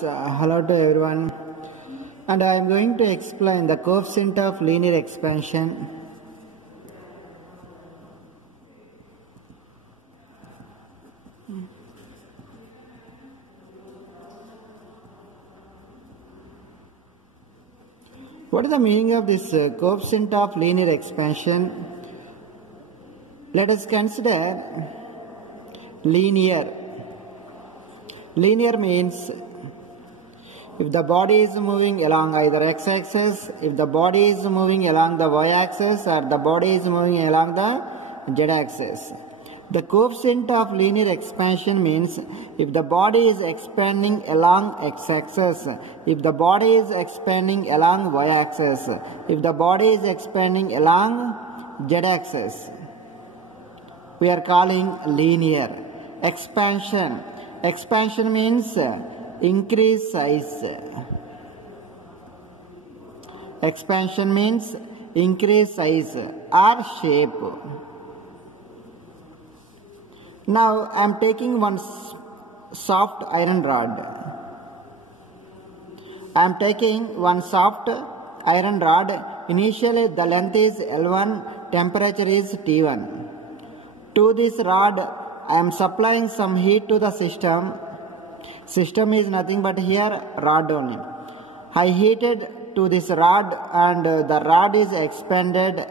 Hello to everyone, and I am going to explain the coefficient of linear expansion. What is the meaning of this coefficient of linear expansion? Let us consider linear. Linear means if the body is moving along either x-axis, if the body is moving along the y-axis, or the body is moving along the z-axis. The coefficient of linear expansion means if the body is expanding along x-axis, if the body is expanding along y-axis, if the body is expanding along z-axis, we are calling linear. Expansion. Expansion means increase size. Expansion means increase size or shape. Now I am taking one soft iron rod. I am taking one soft iron rod. Initially the length is L1, temperature is T1. To this rod I am supplying some heat to the system. System is nothing but here rod only. I heated to this rod and the rod is expanded.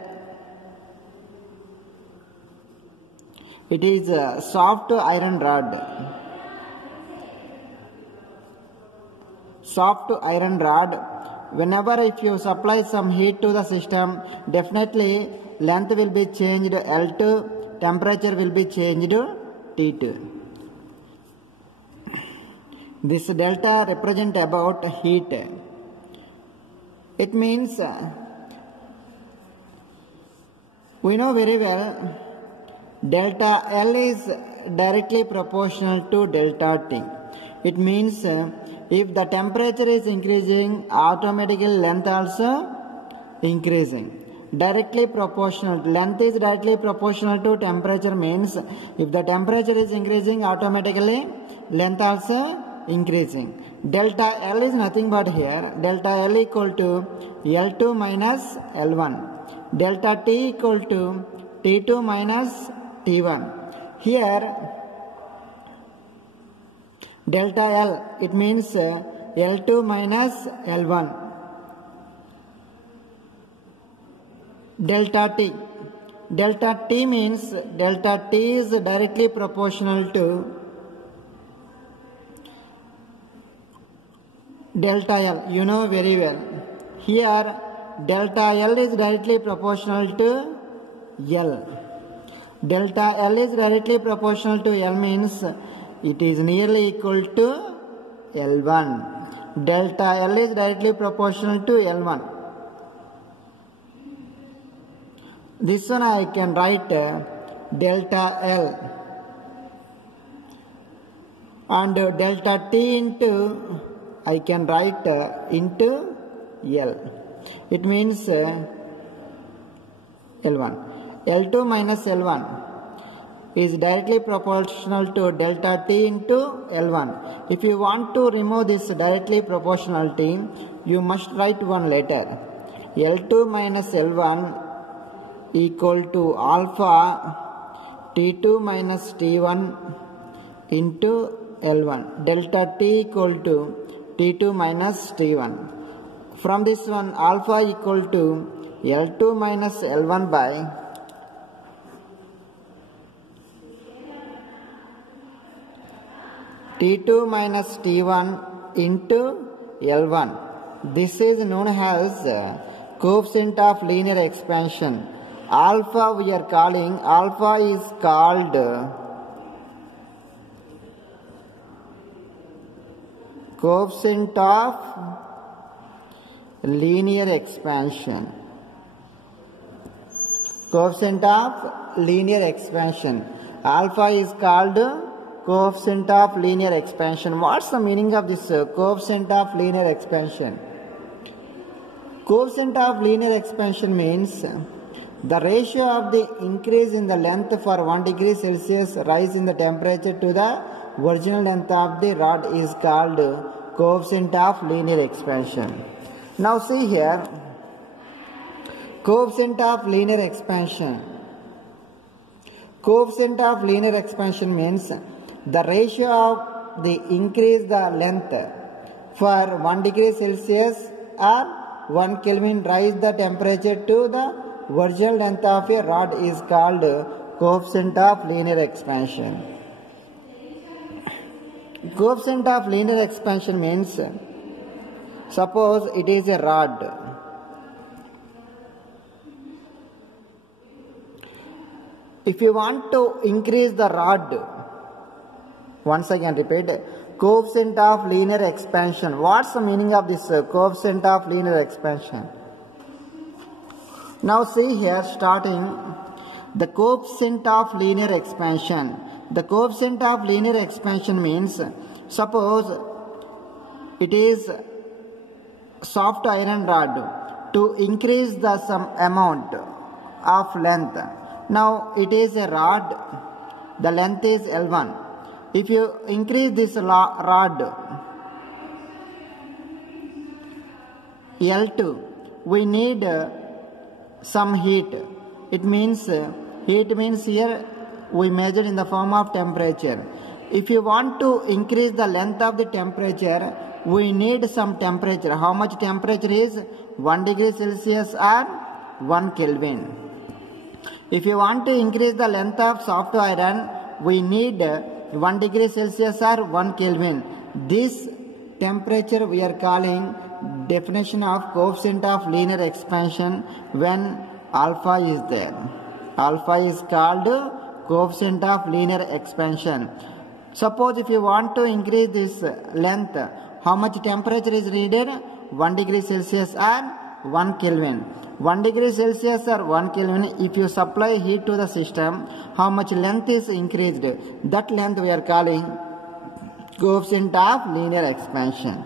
It is a soft iron rod. Soft iron rod. Whenever if you supply some heat to the system, definitely length will be changed L2, temperature will be changed T2. This delta represent about heat. It means we know very well delta L is directly proportional to delta T. It means if the temperature is increasing, automatically length also increasing. Directly proportional. Length is directly proportional to temperature means if the temperature is increasing, automatically length also increasing. Delta L is nothing but here. Delta L equal to L2 minus L1. Delta T equal to T2 minus T1. Here delta L, it means L2 minus L1. Delta T. Delta T means delta T is directly proportional to delta L. You know very well. Here delta L is directly proportional to L. Delta L is directly proportional to L means it is nearly equal to L1. Delta L is directly proportional to L1. This one I can write delta L and delta T into I can write into L. It means L1. L2 minus L1 is directly proportional to delta T into L1. If you want to remove this directly proportionality, you must write one letter. L2 minus L1 equal to alpha T2 minus T1 into L1. Delta T equal to T2 minus T1. From this one, alpha equal to L2 minus L1 by T2 minus T1 into L1. This is known as coefficient of linear expansion. Alpha we are calling, alpha is called coefficient of linear expansion. Coefficient of linear expansion. Alpha is called coefficient of linear expansion. What's the meaning of this coefficient of linear expansion? Coefficient of linear expansion means the ratio of the increase in the length for 1 degree Celsius rise in the temperature to the original length of the rod is called coefficient of linear expansion. Now see here, coefficient of linear expansion. Coefficient of linear expansion means the ratio of the increase the length for 1 degree Celsius or 1 Kelvin rise the temperature to the original length of a rod is called coefficient of linear expansion. Coefficient of linear expansion means, suppose it is a rod. If you want to increase the rod, once again repeat, coefficient of linear expansion. What's the meaning of this coefficient of linear expansion? Now see here, starting the coefficient of linear expansion. The coefficient of linear expansion means, suppose it is soft iron rod to increase the some amount of length. Now it is a rod, the length is L1. If you increase this rod L2, we need some heat. It means heat means here we measure in the form of temperature. If you want to increase the length of the temperature, we need some temperature. How much temperature is 1 degree Celsius or 1 Kelvin. If you want to increase the length of soft iron, we need 1 degree Celsius or 1 Kelvin. This temperature we are calling definition of coefficient of linear expansion when alpha is there. Alpha is called coefficient of linear expansion. Suppose if you want to increase this length, how much temperature is needed? 1 degree Celsius or 1 Kelvin. 1 degree Celsius or 1 Kelvin, if you supply heat to the system, how much length is increased? That length we are calling coefficient of linear expansion.